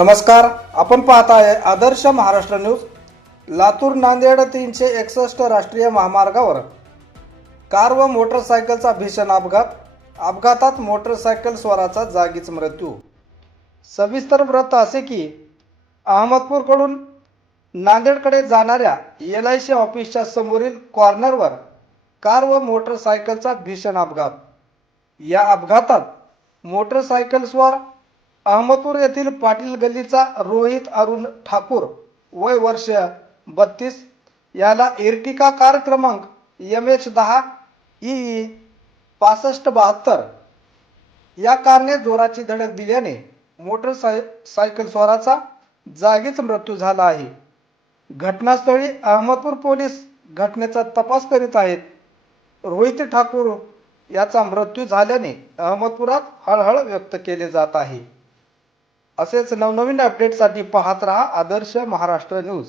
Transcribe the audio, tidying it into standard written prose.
नमस्कार, आपण पाहत आहे आदर्श महाराष्ट्र न्यूज। लातूर नांदेड 361 राष्ट्रीय महामार्गावर कार व मोटरसायकलचा भीषण अपघात। अपघातात मोटरसायकल स्वाराचा जागीच मृत्यू। सविस्तर वृत्त असे की अहमदपूरकडून नांदेडकडे जाणाऱ्या LIC ऑफिसच्या समोरील कॉर्नरवर कार व मोटरसायकलचा भीषण अपघात। या अपघातात मोटरसायकल स्वार अहमदपूर येथील पाटील गल्लीचा रोहित अरुण ठाकूर वय वर्ष 32 याला एर्टिका कार क्रमांक MH10 EE 6572 या कारने जोराची धडक दिल्याने मोटरसायकल स्वाराचा जागीच मृत्यू झाला आहे। घटनास्थळी अहमदपूर पोलीस घटनेचा तपास करीत आहेत। रोहित ठाकूर याचा मृत्यू झाल्याने अहमदपुरात हळहळ व्यक्त केले जात आहे। असेच नवनवीन अपडेटसाठी पाहत रहा आदर्श महाराष्ट्र न्यूज।